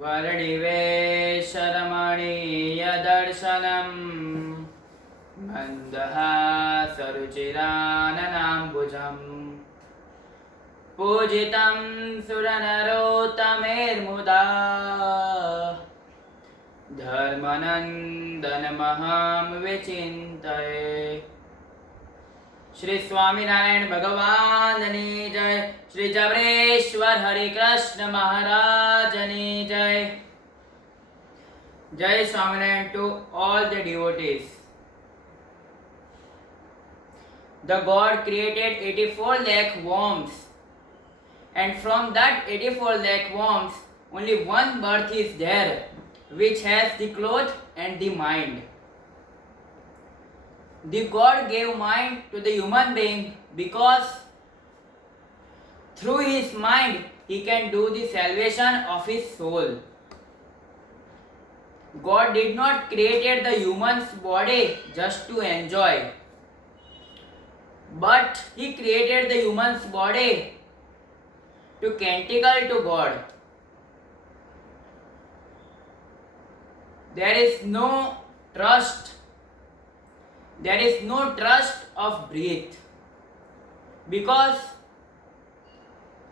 वरडिवेशरमणीयदर्शनम् मन्दहासरुचिराननाम्बुजम् पूजितं सुरनरोत्तमेर्मुदा धर्मनन्दनमहं विचिन्तये। श्री स्वामीनारायण भगवाननी जय। श्री जबरेश्वर हरि कृष्ण महाराजनी जय। जय Swaminarayan to all the devotees. The God created 84 lakh worms, and from that 84 lakh worms only one birth is there which has the cloth and the mind. The God gave mind to the human being because through his mind he can do the salvation of his soul. God did not create the human's body just to enjoy, but he created the human's body to canticle to God. There is no trust of breath, because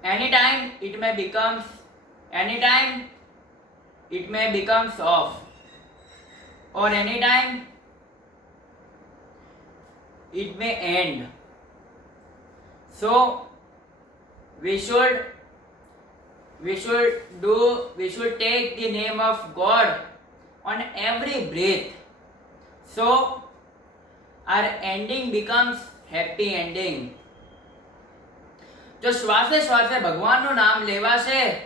anytime it may becomes off, or anytime it may end. So we should take the name of God on every breath, so our ending becomes happy ending. जो श्वासे श्वासे भगवानનું નામ લેવાશે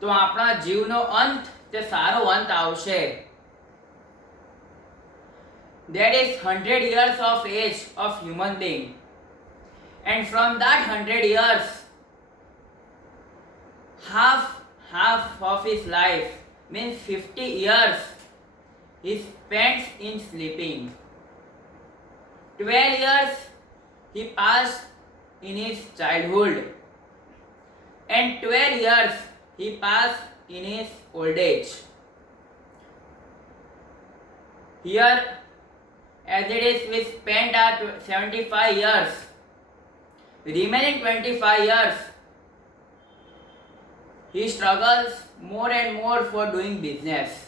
તો આપણા જીવનો અંત તે સારો અંત આવશે. There is 100 years of age of human being, and from that 100 years half of his life means 50 years he spends in sleeping. 12 years he passed in his childhood, and 12 years he passed in his old age. Here, as it is, we spent our 75 years. Remaining 25 years, he struggles more and more for doing business,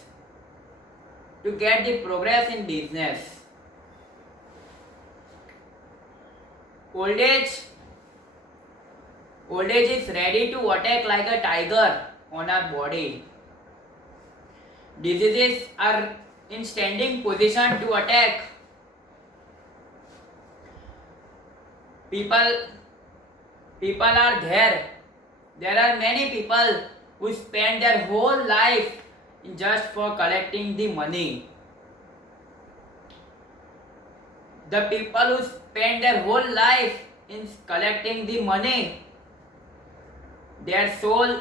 to get the progress in business. Old age is ready to attack like a tiger on our body. Diseases are in standing position to attack. People are there. There are many people who spend their whole life just for collecting the money. The people who spend their whole life in collecting the money, their soul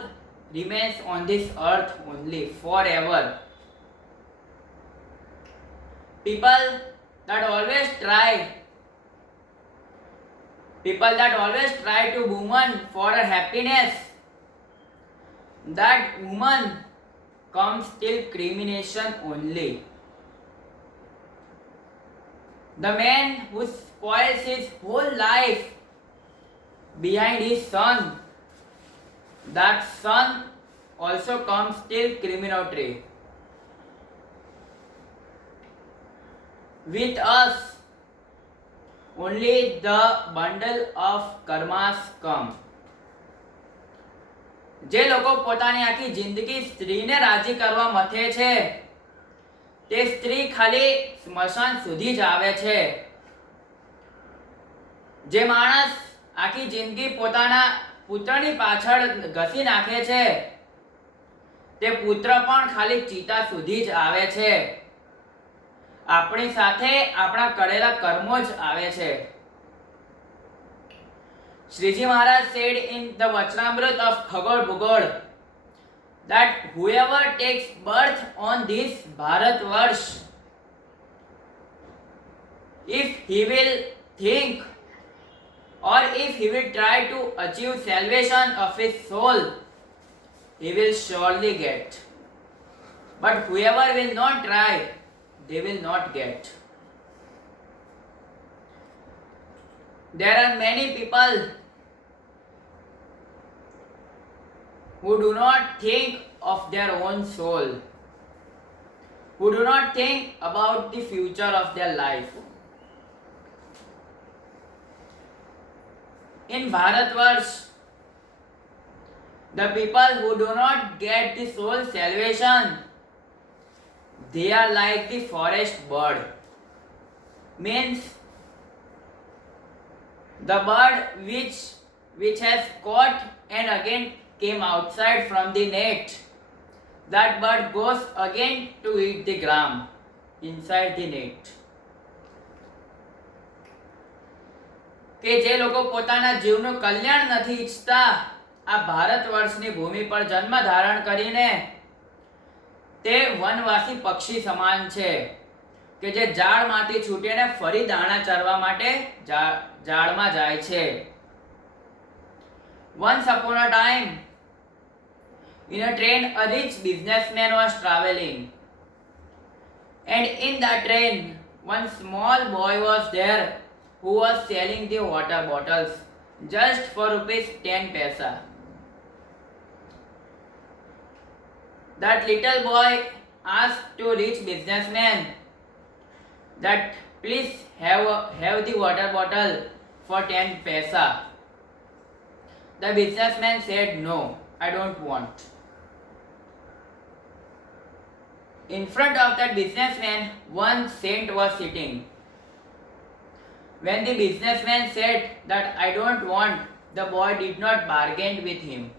remains on this earth only forever. People that always try to woman for her happiness, that woman comes till crimination only. The man who spoils his whole life behind his son, that son also comes till criminatory. With us only the bundle of karmas come. જે લોકો પોતાની આખી જિંદગી સ્ત્રીને રાજી કરવા મથે છે, તે સ્ત્રી ખાલી સ્મશાન સુધી જ આવે છે. જે માણસ આખી જિંદગી પોતાના પુત્રની પાછળ ઘસી નાખે છે, તે પુત્ર પણ ખાલી ચિતા સુધી જ આવે છે. આપણી સાથે આપણા કરેલા કર્મો જ આવે છે. Sriji Maharaj said in the Vachanamrit of Khagod Bhugod that whoever takes birth on this Bharatvarsh, if he will think or if he will try to achieve salvation of his soul, he will surely get. But whoever will not try, they will not get. There are many people who do not think of their own soul, who do not think about the future of their life. In Bharatvarsh, the people who do not get the soul salvation, they are like the forest bird. Means the bird which has caught and again came outside from the net. That bird goes again to eat the gram inside the net. કે જે લોકો પોતાના જીવનું કલ્યાણ નથી ઈચ્છતા, આ ભારત વર્ષની ભૂમિ પર જન્મ ધારણ કરીને તે વનવાસી પક્ષી સમાન છે કે જે ઝાડમાંથી છૂટીને ફરી દાણા ચરવા માટે ઝાડમાં જાય છે. Once upon a time, in a train, a rich businessman was traveling, and in that train, one small boy was there who was selling the water bottles just for rupees 10 paisa. That little boy asked to rich businessman that please have the water bottle for 10 paisa. The businessman said, no, I don't want. In front of that businessman, one saint was sitting. When the businessman said that I don't want, the boy did not bargain with him.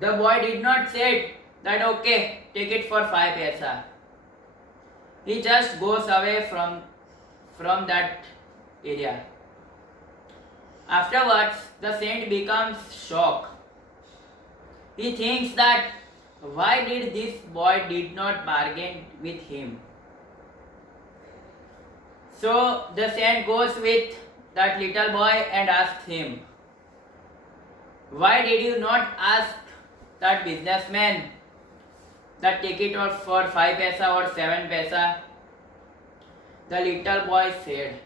The boy did not say that okay, take it for 5 paisa. He just goes away from that area. Afterwards, the saint becomes shocked. He thinks that why did this boy did not bargain with him? So the saint goes with that little boy and asks him, why did you not ask that businessman that take it for 5 paisa or 7 paisa? The little boy said,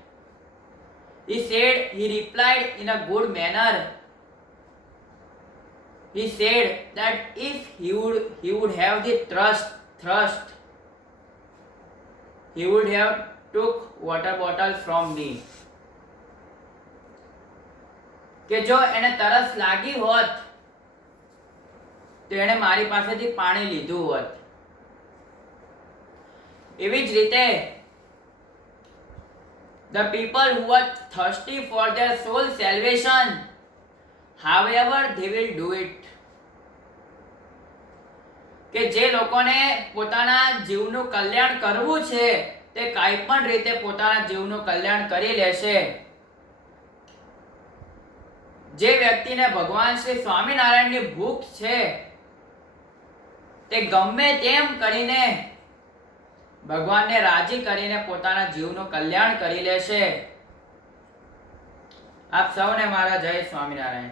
he replied in a good manner. He said that if he would have the trust, he would have took water bottle from me. કે જો એને તરસ લાગી હોત તો એણે મારી પાસેથી પાણી લીધું હોત. એવી જ રીતે the people who are thirsty for their soul salvation, however they will do it. કે જે લોકોને પોતાના જીવનું કલ્યાણ કરવું છે તે કાંઈ પણ રીતે પોતાના જીવનું કલ્યાણ કરી લેશે. જે વ્યક્તિને ભગવાન શ્રી સ્વામિનારાયણની ભૂખ છે તે ગમે તેમ કરીને ભગવાનને રાજી કરીને પોતાના જીવનું કલ્યાણ કરી લેશે. આપ સૌને મારા જય સ્વામિનારાયણ.